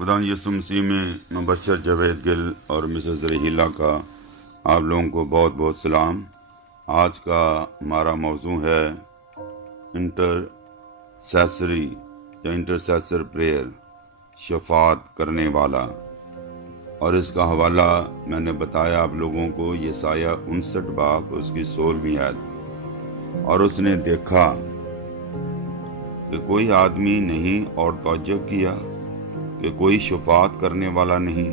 खुदा यसु मसीह में मुबशर जावेद गिल और मिसेस रहीला का आप लोगों को बहुत बहुत सलाम। आज का हमारा मौजू है इंटरसेसरी या इंटरसेसर प्रेयर, शफात करने वाला। और इसका हवाला मैंने बताया आप लोगों को यसाया 59 बाब उसकी 16वीं आयत। और उसने देखा कि कोई आदमी नहीं और तवज्जुह किया कि कोई शफात करने वाला नहीं,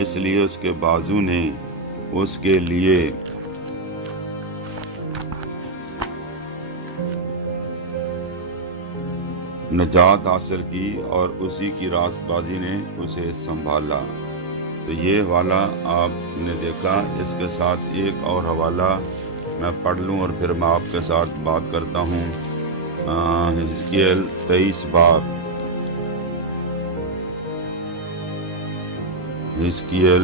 इसलिए उसके बाजू ने उसके लिए नजात हासिल की और उसी की रास्तबाजी ने उसे संभाला। तो ये हवाला आपने देखा। इसके साथ एक और हवाला मैं पढ़ लूँ और फिर मैं आपके साथ बात करता हूँ। हिजकियेल 23 बाब, हिजकियेल,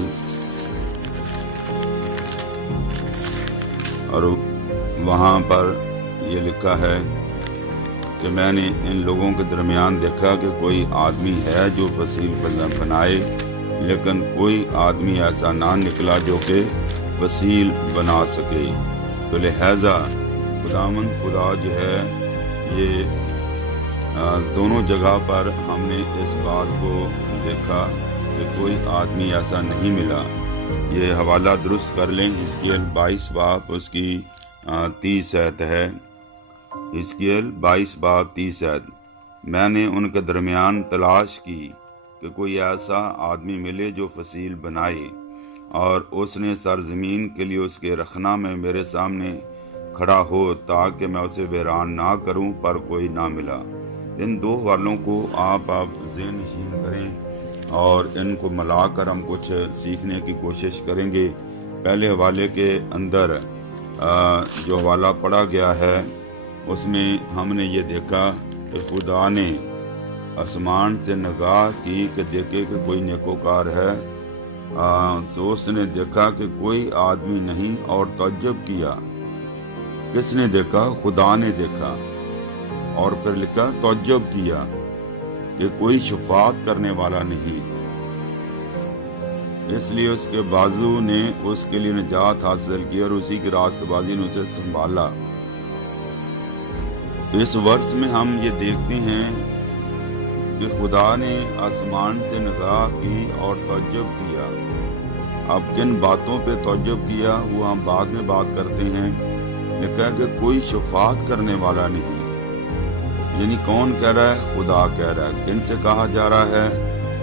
और वहाँ पर ये लिखा है कि मैंने इन लोगों के दरमियान देखा कि कोई आदमी है जो फसील बनाए, लेकिन कोई आदमी ऐसा ना निकला जो कि फसील बना सके। तो लिहाजा खुदावंद खुदा जो है ये दोनों जगह पर हमने इस बात को देखा कि कोई आदमी ऐसा नहीं मिला। ये हवाला दुरुस्त कर लें। हिजकियेल 22 बाब उसकी 30 आयत है। हिजकियेल 22 बाब 30 आयत। मैंने उनके दरमियान तलाश की कि कोई ऐसा आदमी मिले जो फसील बनाए, और उसने सरजमीन के लिए उसके रखना में मेरे सामने खड़ा हो ताकि मैं उसे वीरान ना करूं, पर कोई ना मिला। इन दो हवालों को आप ज़हन नशीन करें और इनको मिलाकर हम कुछ सीखने की कोशिश करेंगे। पहले हवाले के अंदर जो हवाला पढ़ा गया है उसमें हमने ये देखा कि खुदा ने आसमान से निगाह की कि देखे कि कोई नेकोकार है। तो उसने देखा कि कोई आदमी नहीं और तअज्जुब किया। किसने देखा? खुदा ने देखा। और फिर लिखा तअज्जुब किया कि कोई शफात करने वाला नहीं, इसलिए उसके बाजू ने उसके लिए निजात हासिल की और उसी की रास्तबाजी ने उसे संभाला। इस वर्ष में हम ये देखते हैं कि खुदा ने आसमान से निगाह की और तअज्जुब किया। अब किन बातों पे तअज्जुब किया वो हम बाद में बात करते हैं। लिखा कि कोई शफात करने वाला नहीं, यानी कौन कह रहा है? खुदा कह रहा है। किन से कहा जा रहा है?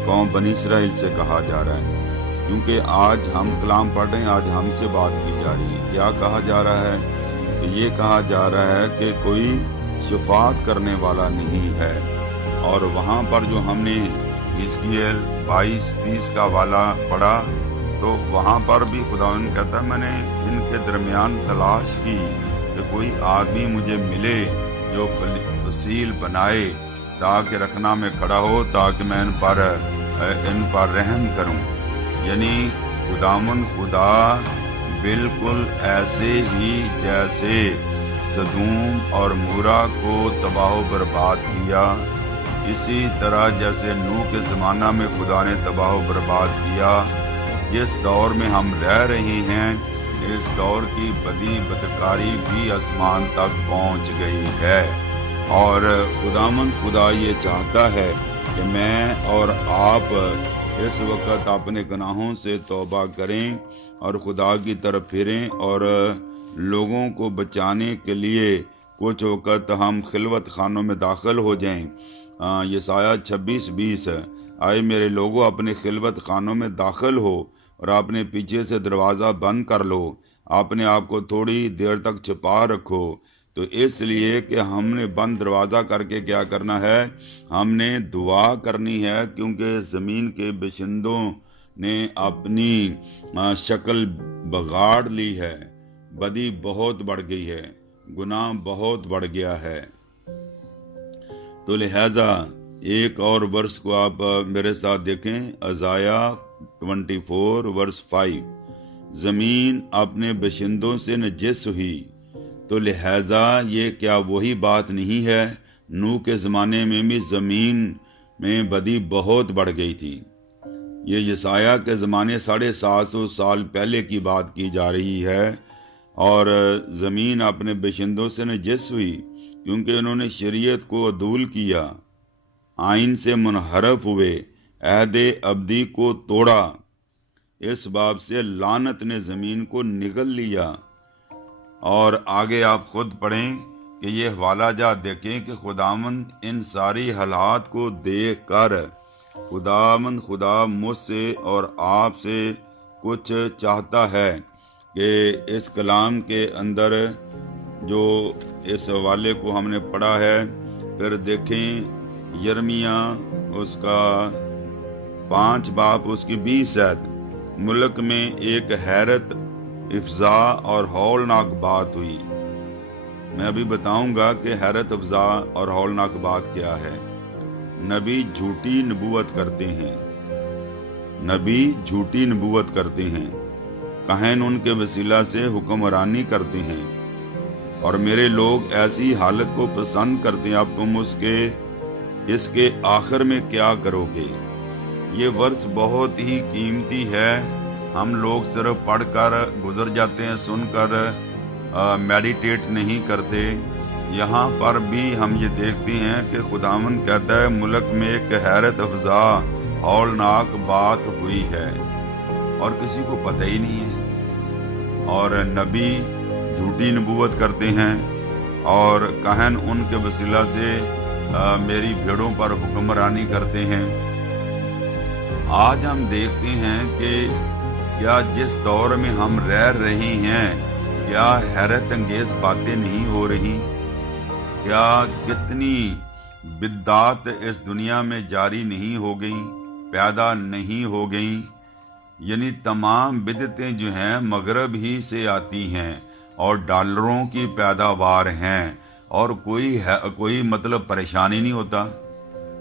कौम बनी इसराइल से कहा जा रहा है। क्योंकि आज हम कलाम पढ़ रहे हैं, आज हमसे बात की जा रही है। क्या कहा जा रहा है? कि ये कहा जा रहा है कि कोई शफात करने वाला नहीं है। और वहाँ पर जो हमने हिजकियेल 22:30 का वाला पढ़ा, तो वहाँ पर भी खुदावंद कहता है मैंने इनके दरमियान तलाश की कि कोई आदमी मुझे मिले जो फसील बनाए ताकि रखना में खड़ा हो, ताकि मैं इन पर रहम करूं। यानी खुदावंद खुदा बिल्कुल ऐसे ही जैसे सदूम और मूरा को तबाह बर्बाद किया, इसी तरह जैसे नूह के ज़माना में खुदा ने तबाह बर्बाद किया। जिस दौर में हम रह रहे हैं, इस दौर की बदी बदकारी भी आसमान तक पहुंच गई है। और खुदावंद खुदा ये चाहता है कि मैं और आप इस वक्त अपने गुनाहों से तौबा करें और खुदा की तरफ फिरें, और लोगों को बचाने के लिए कुछ वक्त हम खिलवत खानों में दाखिल हो जाएं। यसाया 26:20, आए मेरे लोगों अपने खिलवत खानों में दाखिल हो और अपने पीछे से दरवाज़ा बंद कर लो, अपने आप को थोड़ी देर तक छुपा रखो। तो इसलिए कि हमने बंद दरवाज़ा करके क्या करना है? हमने दुआ करनी है, क्योंकि ज़मीन के बशिंदों ने अपनी शक्ल बिगाड़ ली है। बदी बहुत बढ़ गई है, गुनाह बहुत बढ़ गया है। तो लिहाजा एक और वर्ष को आप मेरे साथ देखें। अज़ाया 24:5, ज़मीन अपने बशिंदों से नजिस हुई। तो लिहाजा ये क्या वही बात नहीं है? नूह के ज़माने में भी ज़मीन में बदी बहुत बढ़ गई थी। ये यसाया के ज़माने 750 साल पहले की बात की जा रही है, और ज़मीन अपने बशिंदों से नजस हुई क्योंकि उन्होंने शरीयत को अदूल किया, आइन से मुनहरफ हुए, अहद अब्दी को तोड़ा। इस बाब से लानत ने ज़मीन को निगल लिया। और आगे आप खुद पढ़ें कि ये हवाला जा देखें कि खुदावंद इन सारी हालात को देख कर खुदा मुझसे और आपसे कुछ चाहता है कि इस कलाम के अंदर जो इस हवाले को हमने पढ़ा है, फिर देखें यिर्मयाह उसका 5 बाब उसकी 20 आयत, मुल्क में एक हैरत इफ्जा और हौलनाक बात हुई। मैं अभी बताऊंगा कि हैरत अफजा और हौलनाक बात क्या है। नबी झूठी नबूवत करते हैं, नबी झूठी नबूवत करते हैं, कहन उनके वसीला से हुक्मरानी करते हैं, और मेरे लोग ऐसी हालत को पसंद करते हैं। अब तुम इसके आखिर में क्या करोगे? ये वर्ष बहुत ही कीमती है। हम लोग सिर्फ पढ़कर गुजर जाते हैं, सुनकर मेडिटेट नहीं करते। यहाँ पर भी हम ये देखते हैं कि खुदावंद कहता है मुल्क में एक हैरत अफजा हौलनाक बात हुई है, और किसी को पता ही नहीं है। और नबी झूठी नबूवत करते हैं और कहन उनके वसीला से मेरी भेड़ों पर हुक्मरानी करते हैं। आज हम देखते हैं कि क्या जिस दौर में हम रह रहे हैं, क्या हैरत अंगेज बातें नहीं हो रही? क्या कितनी बिद्दात इस दुनिया में जारी नहीं हो गई, पैदा नहीं हो गई? यानी तमाम बिदतें जो हैं मगरब ही से आती हैं और डॉलरों की पैदावार हैं, और कोई मतलब परेशानी नहीं होता,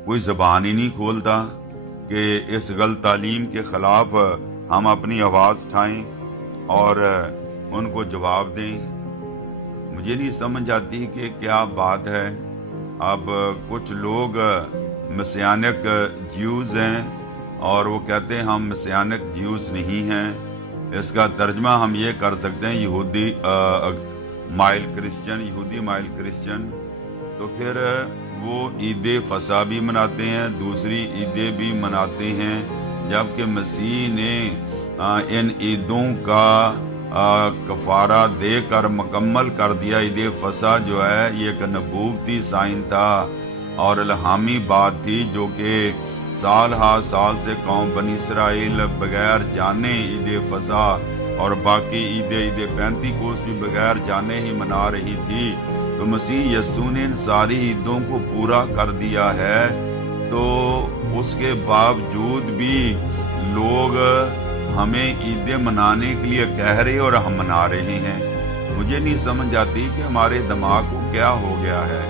कोई ज़बान ही नहीं खोलता कि इस गलत तालीम के ख़िलाफ़ हम अपनी आवाज़ उठाएं और उनको जवाब दें। मुझे नहीं समझ आती कि क्या बात है। अब कुछ लोग मसीहानिक ज्यूज़ हैं और वो कहते हैं हम मसीहानिक ज्यूज़ नहीं हैं। इसका तर्जमा हम ये कर सकते हैं यहूदी माइल क्रिश्चियन। तो फिर वो ईद फसा भी मनाते हैं, दूसरी ईदें भी मनाते हैं, जबकि मसीह ने इन ईदों का कफारा दे कर मुकम्मल कर दिया। ईद फसा जो है ये एक नबूवती साइन था और इल्हामी बात थी, जो कि साल हा साल से कौम बनी इसराइल बगैर जाने ईद फसा और बाकी ईद पेंतीकोस भी बगैर जाने ही मना रही थी। तो मसीह यस्सू ने इन सारी ईदों को पूरा कर दिया है, तो उसके बावजूद भी लोग हमें ईदें मनाने के लिए कह रहे और हम मना रहे हैं। मुझे नहीं समझ आती कि हमारे दिमाग को क्या हो गया है।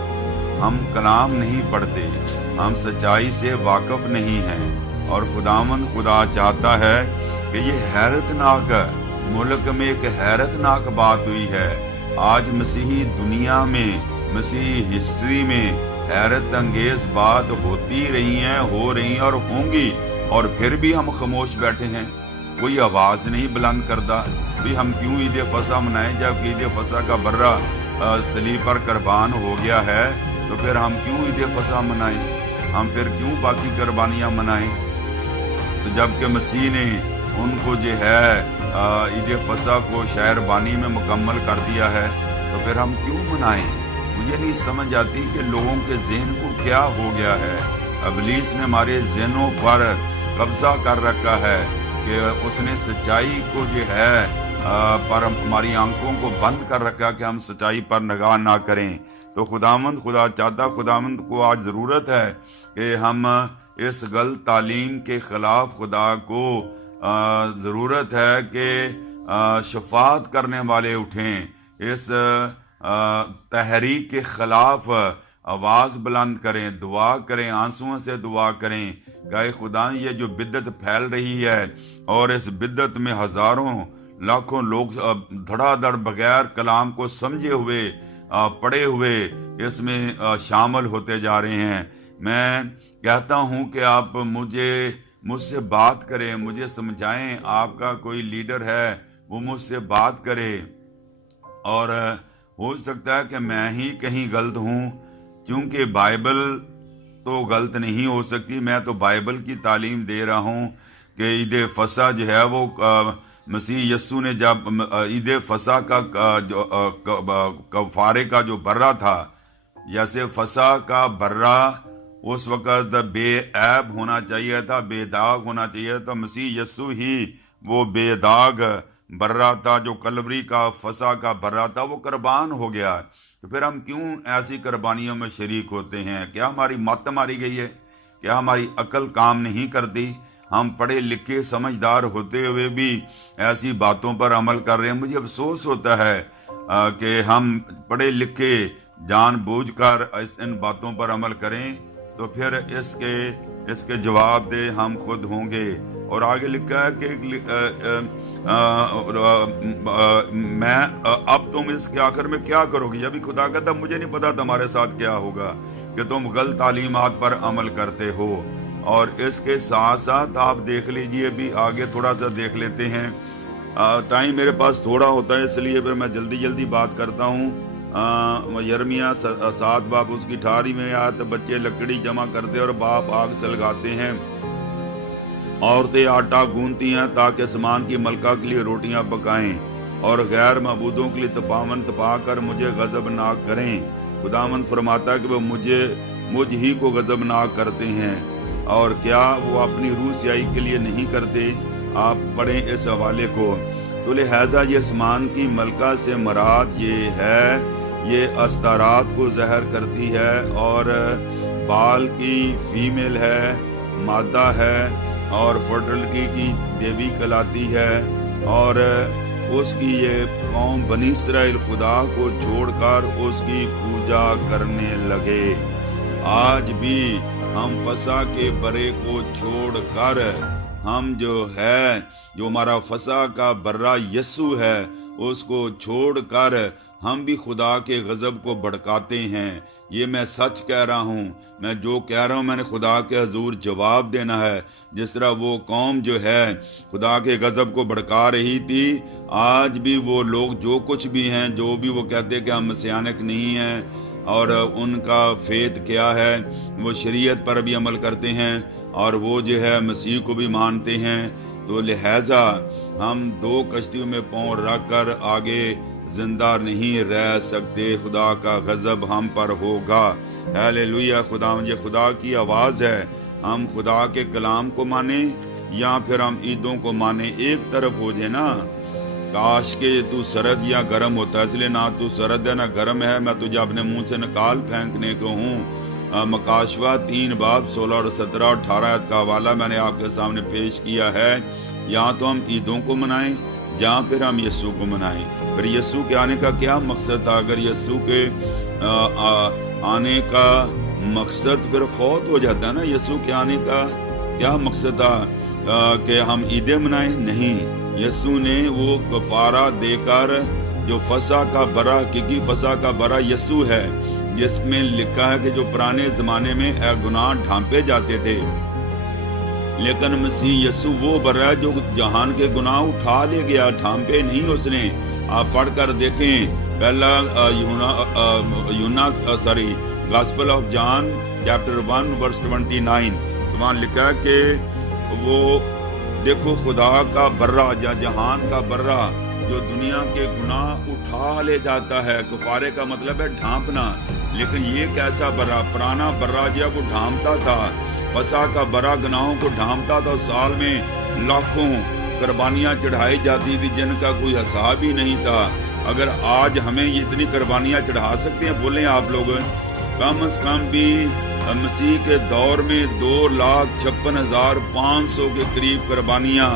हम कलाम नहीं पढ़ते, हम सच्चाई से वाकिफ नहीं हैं, और खुदा चाहता है कि ये हैरतनाक मुल्क में एक हैरतनाक बात हुई है। आज मसीही दुनिया में, मसीही हिस्ट्री में हैरत अंगेज बात होती रही हैं, हो रही हैं और होंगी, और फिर भी हम खामोश बैठे हैं। कोई आवाज़ नहीं बुलंद करता भी हम क्यों ईद फसा मनाएं, जबकि ईद फसा का बर्रा सलीब पर कुर्बान हो गया है। तो फिर हम क्यों ईद फसा मनाएं, हम फिर क्यों बाकी कुर्बानियाँ मनाएं? तो जबकि मसीह ने उनको जो है ईद फसा को शहरबानी में मुकम्मल कर दिया है, तो फिर हम क्यों मनाएं? मुझे नहीं समझ आती कि लोगों के ज़हन को क्या हो गया है। इब्लीस ने हमारे ज़हनों पर कब्जा कर रखा है कि उसने सच्चाई को जो है पर हमारी आंखों को बंद कर रखा कि हम सच्चाई पर निगाह ना करें। तो खुदा चाहता, खुदावंद को आज ज़रूरत है कि हम इस गलत तालीम के ख़िलाफ़ खुदा को ज़रूरत है कि शफात करने वाले उठें, इस तहरीक के ख़िलाफ़ आवाज़ बुलंद करें, दुआ करें, आंसुओं से दुआ करें। गाय खुदा ये जो बिद्दत फैल रही है और इस बिद्दत में हज़ारों लाखों लोग धड़ाधड़ बगैर कलाम को समझे हुए पढ़े हुए इसमें शामिल होते जा रहे हैं। मैं कहता हूँ कि आप मुझसे बात करें, मुझे समझाएं, आपका कोई लीडर है वो मुझसे बात करे। और हो सकता है कि मैं ही कहीं गलत हूँ, क्योंकि बाइबल तो गलत नहीं हो सकती। मैं तो बाइबल की तालीम दे रहा हूँ कि ईद फसा जो है वो मसीह यस्सु ने जब ईद फसा का जो कफारे का जो बर्रा था, जैसे फसा का बर्रा उस वक़्त बेऐब होना चाहिए था, बेदाग होना चाहिए था, मसीह यस्सु ही वो बेदाग बर्रा था, जो कलवरी का फसा का बर्रा था, वो कुर्बान हो गया। तो फिर हम क्यों ऐसी कुर्बानियों में शरीक होते हैं? क्या हमारी मत मारी गई है? क्या हमारी अकल काम नहीं करती? हम पढ़े लिखे समझदार होते हुए भी ऐसी बातों पर अमल कर रहे हैं। मुझे अफसोस होता है कि हम पढ़े लिखे जानबूझकर इन बातों पर अमल करें, तो फिर इसके जवाब दे हम खुद होंगे। और आगे लिखा है कि मैं अब तुम इसके आखिर में क्या करोगे? अभी खुदा कहता मुझे नहीं पता तुम्हारे साथ क्या होगा कि तुम गलत तालीमात पर अमल करते हो। और इसके साथ साथ आप देख लीजिए, भी आगे थोड़ा सा देख लेते हैं। टाइम मेरे पास थोड़ा होता है, इसलिए फिर मैं जल्दी बात करता हूँ। यर्मिया 7 बाब उसकी 18 में आयत, बच्चे लकड़ी जमा करते और बाप आग सलगाते हैं, औरतें आटा गूंथती हैं ताकि सामान की मलका के लिए रोटियां पकाएं और गैर मबूदों के लिए तपावन तपाकर मुझे गजबनाक करें। खुदावंद फरमाता है कि वो मुझ ही को गजबनाक करते हैं, और क्या वो अपनी रूह स्याही के लिए नहीं करते? आप पढ़ें इस हवाले को। तो लिहाजा ये आसमान की मलका से मराद ये है, ये अस्तारात को ज़हर करती है, और बाल की फीमेल है, मादा है, और फर्टिलिटी की देवी कहलाती है। और उसकी ये कौम बनी इस्राएल खुदा को छोड़कर उसकी पूजा करने लगे। आज भी हम फसा के बरे को छोड़कर, हम जो हमारा फसा का बर्रा यस्सु है, उसको छोड़कर हम भी खुदा के गज़ब को भड़काते हैं। ये मैं सच कह रहा हूँ, मैं जो कह रहा हूँ मैंने खुदा के हजूर जवाब देना है। जिस तरह वो कौम जो है खुदा के गज़ब को भड़का रही थी, आज भी वो लोग जो कुछ भी हैं, जो भी वो कहते हैं कि हम मसीहानिक नहीं हैं और उनका फेथ क्या है, वो शरीयत पर भी अमल करते हैं और वो जो है मसीह को भी मानते हैं। तो लिहाजा हम 2 कश्तियों में पाँव रख कर आगे जिंदा नहीं रह सकते। खुदा का गज़ब हम पर होगा। हालेलुया। खुदा की आवाज़ है। हम खुदा के कलाम को माने या फिर हम ईदों को माने, एक तरफ हो जाए ना। काश के तू सरद या गर्म होता, इसलिए ना तू सरद है ना गर्म है, मैं तुझे अपने मुंह से निकाल फेंकने को हूँ। मकाशवा 3 बाब 16 और 17 और 18 का हवाला मैंने आपके सामने पेश किया है। या तो हम ईदों को मनाएं या फिर हम यस्सु को मनाएं। फिर यस्सु के आने का क्या मकसद था? अगर यस्सु के आने का मकसद फिर फौत हो जाता है ना। यस्सु के आने का क्या मकसद था कि हम ईदें मनाएं? नहीं, यस्सु ने वो कफारा देकर जो फसा का बरा, क्योंकि फसा का बरा यस्सु है, जिसमें लिखा है कि जो पुराने ज़माने में गुनाह ढांपे जाते थे, लेकिन मसीह यस्सु वो बरा जो जहान के गुनाह उठा ले गया, ढांपे नहीं उसने। आप पढ़कर देखें पहला gospel of John chapter 1 verse 29, वहाँ लिखा है कि वो देखो खुदा का बर्रा या जहान का बर्रा जो दुनिया के गुनाह उठा ले जाता है। कफारे का मतलब है ढांपना, लेकिन ये कैसा बर्रा? पुराना बर्रा जो वो ढांपता था, फसा का बर्रा गुनाहों को ढांपता था। साल में लाखों कुर्बानियाँ चढ़ाई जाती थी जिनका कोई हिसाब ही नहीं था। अगर आज हमें इतनी कुर्बानियाँ चढ़ा सकते हैं, बोलें आप लोग, कम से कम भी मसीह के दौर में 2,56,500 के करीब कुर्बानियाँ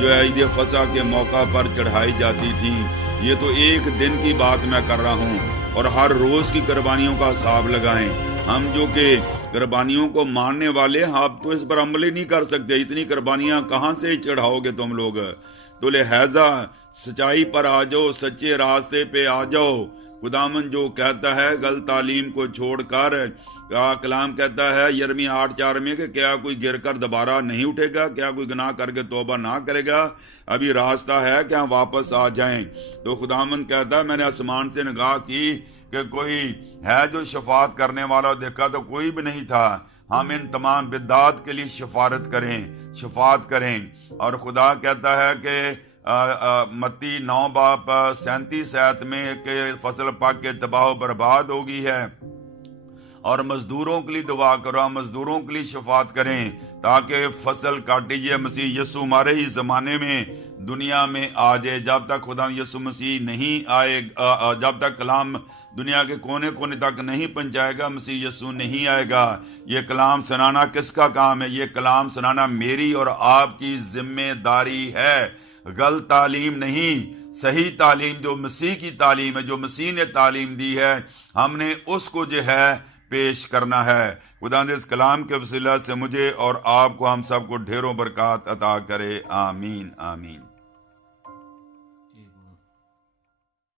जो है ईद फसा के मौका पर चढ़ाई जाती थी। ये तो एक दिन की बात मैं कर रहा हूँ, और हर रोज़ की कुर्बानियों का हिसाब लगाएं। हम जो कि कुर्बानियों को मानने वाले, आप तो इस पर अमल ही नहीं कर सकते। इतनी कुर्बानियाँ कहाँ से चढ़ाओगे तुम लोग? तो लिहाजा सच्चाई पर आ जाओ, सच्चे रास्ते पे आ जाओ, खुदावन जो कहता है गलत तालीम को छोड़कर, कलाम कहता है यिर्मयाह 8:4 में कि क्या कोई गिर कर दोबारा नहीं उठेगा, क्या कोई गुनाह करके तौबा ना करेगा, अभी रास्ता है कि हम वापस आ जाएं। तो खुदावन कहता है मैंने आसमान से निगाह की कि कोई है जो शफात करने वाला, देखा तो कोई भी नहीं था। हम इन तमाम बिद्दात के लिए शफात करें। और खुदा कहता है कि मत्ती 9:37 में कि फसल पक के तबाह बर्बाद हो गई है, और मजदूरों के लिए दुआ करो, मजदूरों के लिए शफात करें ताकि फसल काटी जाए। मसीह यीशु हमारे ही ज़माने में दुनिया में आ जाए। जब तक खुदा यीशु मसीह नहीं आए, जब तक कलाम दुनिया के कोने कोने तक नहीं पहुंचाएगा, मसीह यीशु नहीं आएगा। ये कलाम सुनाना किसका काम है? ये कलाम सुनाना मेरी और आपकी जिम्मेदारी है। गलत तालीम नहीं, सही तालीम जो मसीह की तालीम है, जो मसीह ने तालीम दी है, हमने उसको जो है पेश करना है। खुदा इस कलाम के वसीला से मुझे और आपको, हम सबको ढेरों बरकत अता करे। आमीन आमीन।